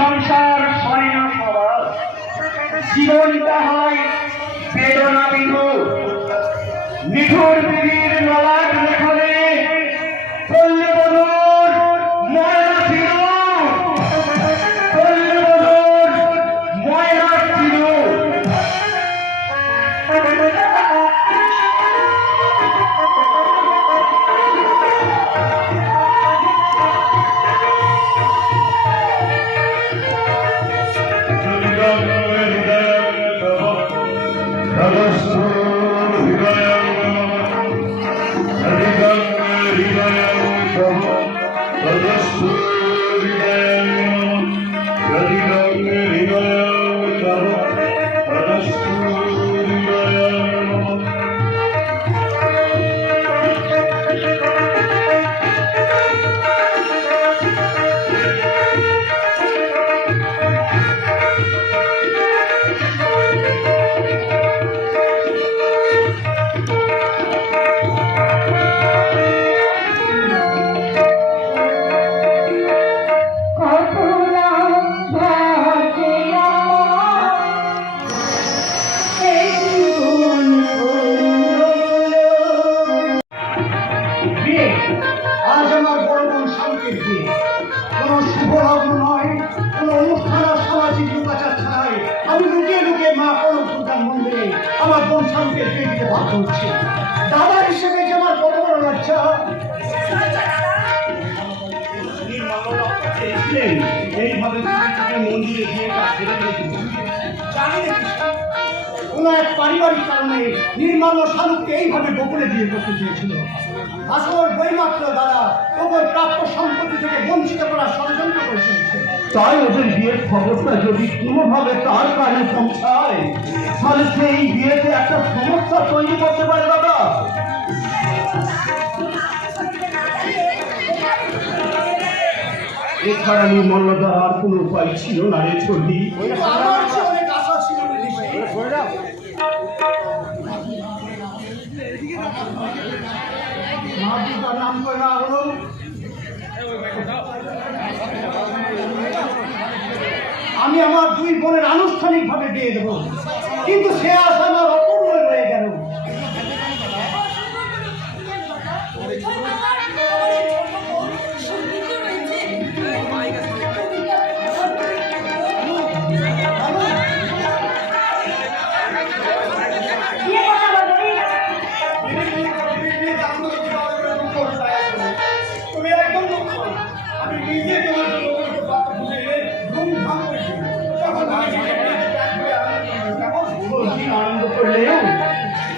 সংসার হয় না সবার জীবনটা হয় বেদনা বিধুর নিঠুর বিধির নলাট দিতে বাধ্য হচ্ছে? দাদা হিসেবে যে আমার বড় এইভাবে মন্দিরে জানি এক পারিবারিক কারণে নির্মাল্য শালুককে এইভাবে গোপনে বিয়ে করতে চেয়েছিল। আসল বইমাত্র দ্বারা ওপর প্রাপ্য সম্পত্তি থেকে বঞ্চিত করার ষড়যন্ত্র করে চলেছে তাই ওদের বিয়ের খবরটা যদি কোনোভাবে তার কানে পৌঁছায়, তাহলে সেই বিয়েতে একটা সমস্যা তৈরি করতে পারে দাদা এছাড়া নির্মলতার আর কোনো উপায় ছিল না রে ছবি নাম করে হলো? আমি আমার দুই বোনের আনুষ্ঠানিকভাবে দিয়ে দেবো। কিন্তু সে আশা আমার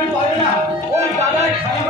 কি পারবে না। ওই দাদায় খালি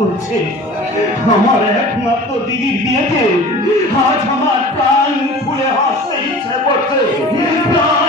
হচ্ছে আমার একমাত্র দিদির বিয়েতে আজ আমার প্রাণ খুলে হাসতে ইচ্ছে করছে। প্রাণ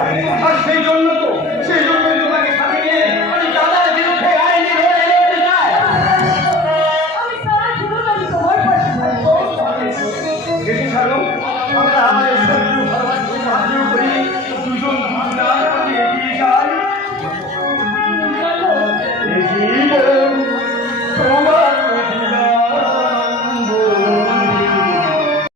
Às vezes eu